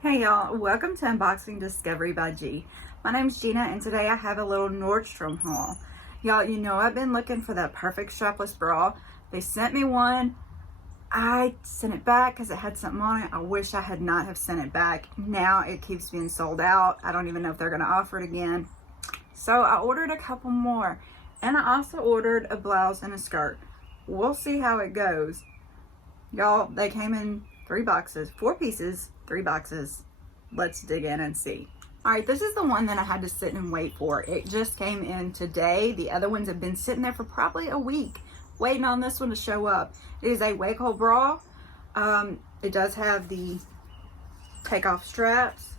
Hey y'all, welcome to Unboxing Discovery by G. My name's Gina and today I have a little Nordstrom haul. Y'all, you know I've been looking for that perfect strapless bra. They sent me one. I sent it back because it had something on it. I wish I had not have sent it back. Now it keeps being sold out. I don't even know if they're going to offer it again. So I ordered a couple more. And I also ordered a blouse and a skirt. We'll see how it goes. Y'all, they came in 3 boxes, 4 pieces, 3 boxes. Let's dig in and see. All right, this is the one that I had to sit and wait for. It just came in today. The other ones have been sitting there for probably a week, waiting on this one to show up. It is a Wacoal bra. It does have the takeoff straps.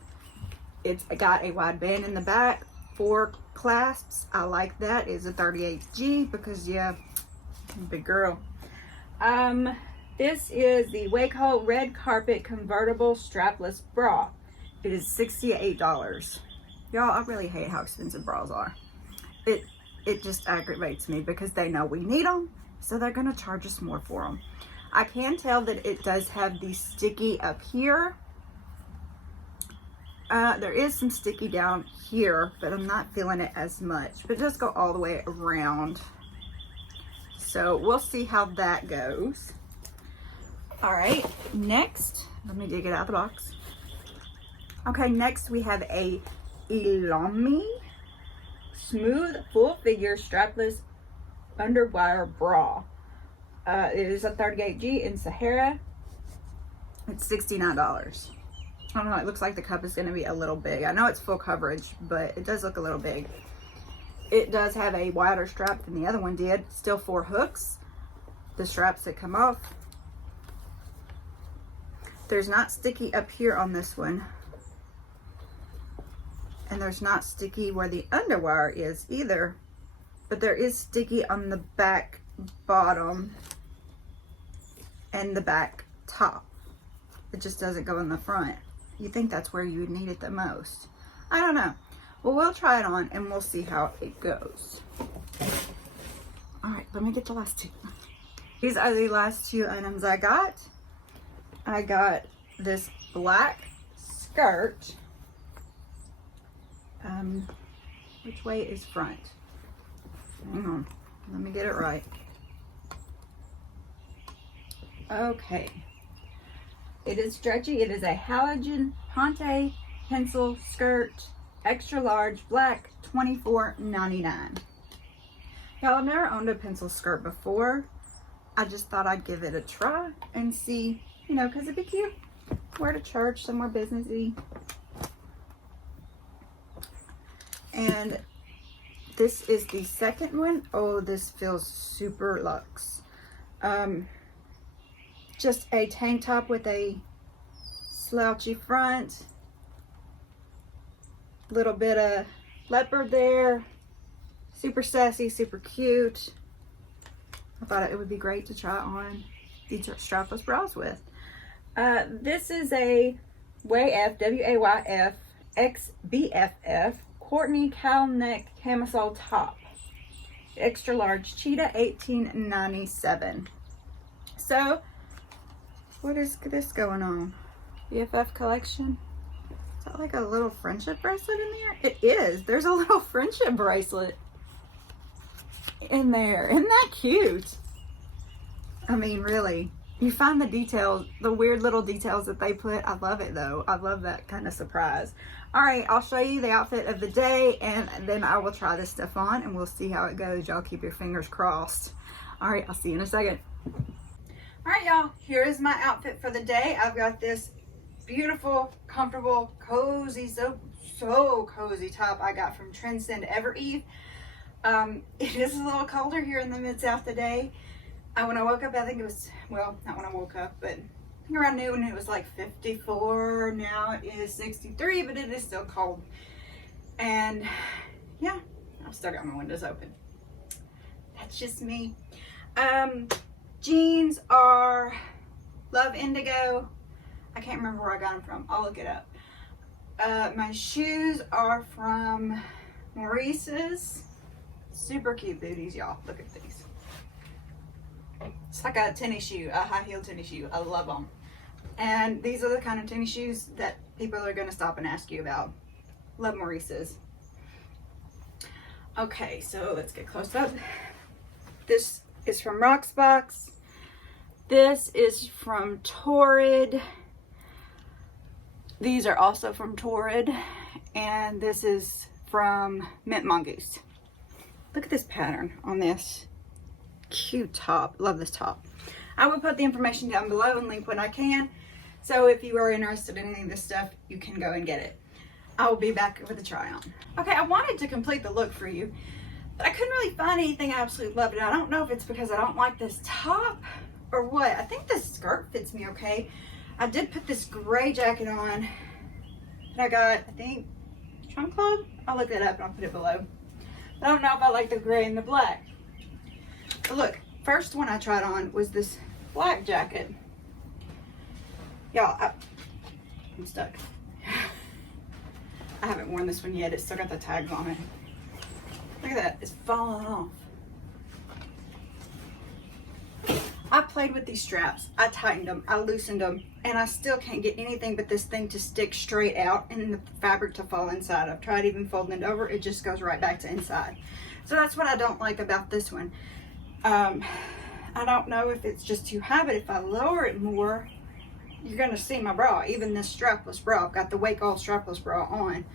It's got a wide band in the back, 4 clasps. I like that. It's a 38G because, yeah, I'm a big girl. This is the Wacoal Red Carpet Convertible Strapless Bra. It is $68. Y'all, I really hate how expensive bras are. It just aggravates me because they know we need them, so they're gonna charge us more for them. I can tell that it does have the sticky up here. There is some sticky down here, but I'm not feeling it as much. But it does go all the way around. So we'll see how that goes. All right, next, let me dig it out of the box. Okay, next we have a Elomi smooth full figure strapless underwire bra. It is a 38G in SAHARA. It's $69. I don't know, it looks like the cup is gonna be a little big. I know it's full coverage, but it does look a little big. It does have a wider strap than the other one did. Still 4 hooks. The straps that come off. There's not sticky up here on this one. And there's not sticky where the underwire is either. But there is sticky on the back bottom and the back top. It just doesn't go in the front. You think that's where you would need it the most. I don't know. Well, we'll try it on and we'll see how it goes. All right, let me get the last 2. These are the last 2 items I got. I got this black skirt. Which way is front? Hang on, let me get it right. Okay. It is stretchy. It is a Halogen Ponte pencil skirt, extra large, black, $24.99. Y'all, I've never owned a pencil skirt before. I just thought I'd give it a try and see, you know, because it'd be cute. Wear to church, somewhere businessy. And this is the second one. Oh, this feels super luxe. Just a tank top with a slouchy front. Little bit of leopard there. Super sassy, super cute. I thought it would be great to try on these strapless bras with. This is a WAYF, W-A-Y-F, X-B-F-F, Courtney cowl neck camisole top. Extra large cheetah, $18.97. So, what is this going on? BFF collection? Is that like a little friendship bracelet in there? It is. There's a little friendship bracelet in there. Isn't that cute? I mean, really. You find the details, the weird little details that they put. I love it though. I love that kind of surprise. All right, I'll show you the outfit of the day and then I will try this stuff on and we'll see how it goes. Y'all keep your fingers crossed. All right, I'll see you in a second. All right, y'all, here is my outfit for the day. I've got this beautiful, comfortable, cozy, so cozy top I got from Trendsend Evereve. It is a little colder here in the Mid-South today. When I woke up, I think it was, well, not when I woke up, but I think around noon it was like 54. Now it is 63, but it is still cold. And yeah, I've still got my windows open. That's just me. Jeans are Love Indigo. I can't remember where I got them from. I'll look it up. My shoes are from Maurices. Super cute booties, y'all. Look at these. It's like a tennis shoe, a high heel tennis shoe. I love them. And these are the kind of tennis shoes that people are gonna stop and ask you about. Love Maurices. Okay, so let's get close up. This is from Roxbox. This is from Torrid. These are also from Torrid. And this is from Mint Mongoose. Look at this pattern on this. Cute top. Love this top. I will put the information down below and link when I can. So if you are interested in any of this stuff, you can go and get it. I will be back with a try on. Okay, I wanted to complete the look for you, but I couldn't really find anything I absolutely loved. And I don't know if it's because I don't like this top or what. I think this skirt fits me okay. I did put this gray jacket on that I got, I think, Trunk Club? I'll look that up and I'll put it below. I don't know if I like the gray and the black. But look, first one I tried on was this black jacket. Y'all, I'm stuck. I haven't worn this one yet. It's still got the tags on it. Look at that. It's falling off. I played with these straps. I tightened them. I loosened them. And I still can't get anything but this thing to stick straight out and the fabric to fall inside. I've tried even folding it over. It just goes right back to inside. So that's what I don't like about this one. I don't know if it's just too high, but if I lower it more, you're going to see my bra. Even this strapless bra. I've got the Wacoal strapless bra on.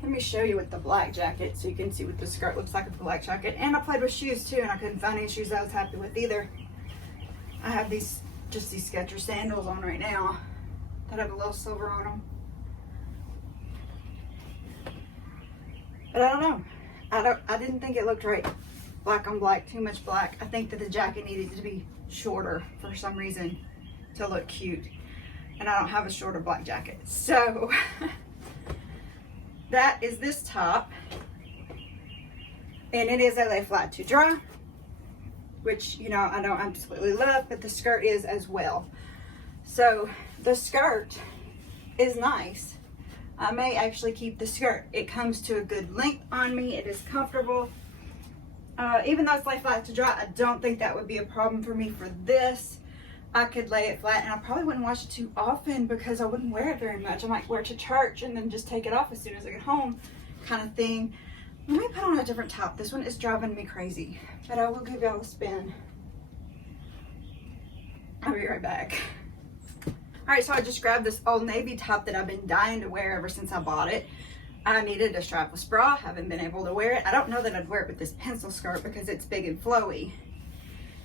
Let me show you with the black jacket so you can see what the skirt looks like with the black jacket. And I played with shoes too, and I couldn't find any shoes I was happy with either. I have these, just these Skechers sandals on right now that have a little silver on them. But I don't know. I didn't think it looked right. Black on black, too much black. I think that the jacket needed to be shorter for some reason to look cute. And I don't have a shorter black jacket. So that is this top. And it is a lay flat to dry, which, you know, I don't absolutely love, but the skirt is as well. So the skirt is nice. I may actually keep the skirt. It comes to a good length on me. It is comfortable. Even though it's lay flat to dry, I don't think that would be a problem for me for this. I could lay it flat, and I probably wouldn't wash it too often because I wouldn't wear it very much. I might wear it to church and then just take it off as soon as I get home, kind of thing. Let me put on a different top. This one is driving me crazy, but I will give y'all a spin. I'll be right back. All right, so I just grabbed this old navy top that I've been dying to wear ever since I bought it. I needed a strapless bra. Haven't been able to wear it. I don't know that I'd wear it with this pencil skirt because it's big and flowy,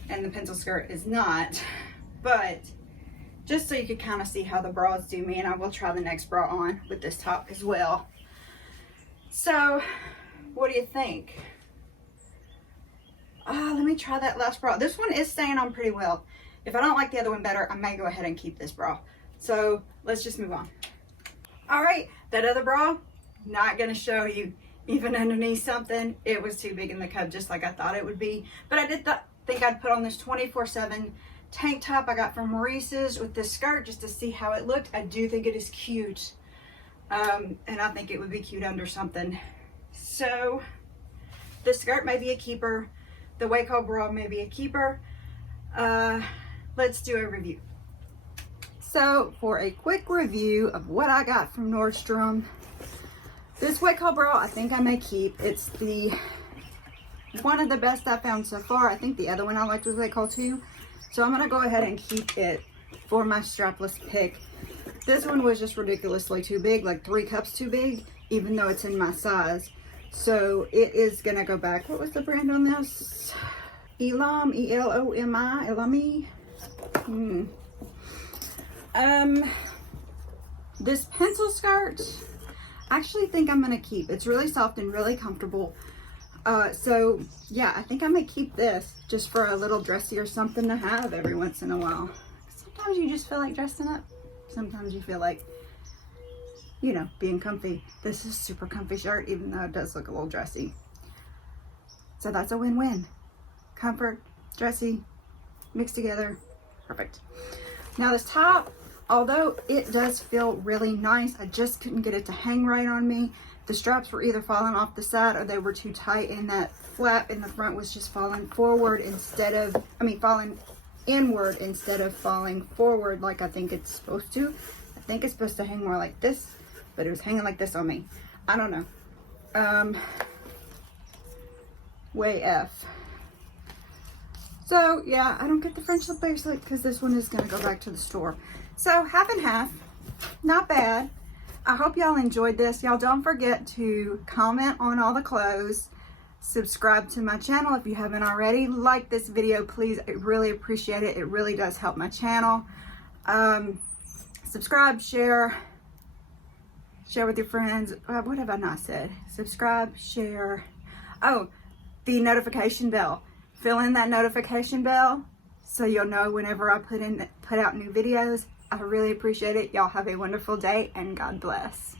and the pencil skirt is not. But just so you could kind of see how the bras do me, and I will try the next bra on with this top as well. So, what do you think? Let me try that last bra. This one is staying on pretty well. If I don't like the other one better, I may go ahead and keep this bra. So let's just move on. All right, that other bra, not gonna show you. Even underneath something, it was too big in the cup, just like I thought it would be. But I did think I'd put on this 24/7 tank top I got from Maurices with this skirt just to see how it looked. I do think it is cute. And I think it would be cute under something. So the skirt may be a keeper. The Wacoal bra may be a keeper. Let's do a review. So for a quick review of what I got from Nordstrom, this Wacoal bra I think I may keep. It's one of the best I found so far. I think the other one I liked was Wacoal too. So I'm gonna go ahead and keep it for my strapless pick. This one was just ridiculously too big, like 3 cups too big, even though it's in my size. So it is gonna go back. What was the brand on this? Elomi, E-L-O-M-I, Elomi. This pencil skirt, I actually think I'm gonna keep. It's really soft and really comfortable. So yeah, I think I may keep this just for a little dressy or something to have every once in a while. Sometimes you just feel like dressing up. Sometimes you feel like, you know, being comfy. This is a super comfy shirt, even though it does look a little dressy. So that's a win-win. Comfort, dressy, mixed together, perfect. Now this top, although it does feel really nice, I just couldn't get it to hang right on me. The straps were either falling off the side or they were too tight, and that flap in the front was just falling forward instead of, falling inward instead of falling forward like I think it's supposed to. I think it's supposed to hang more like this, but it was hanging like this on me. I don't know. WAYF. So yeah, I don't get the French slip bracelet because this one is going to go back to the store. So half and half, not bad. I hope y'all enjoyed this. Y'all don't forget to comment on all the clothes. Subscribe to my channel if you haven't already. Like this video, please. I really appreciate it. It really does help my channel. Subscribe, share with your friends. What have I not said? Subscribe, share. Oh, the notification bell. Fill in that notification bell so you'll know whenever I put out new videos. I really appreciate it. Y'all have a wonderful day and God bless.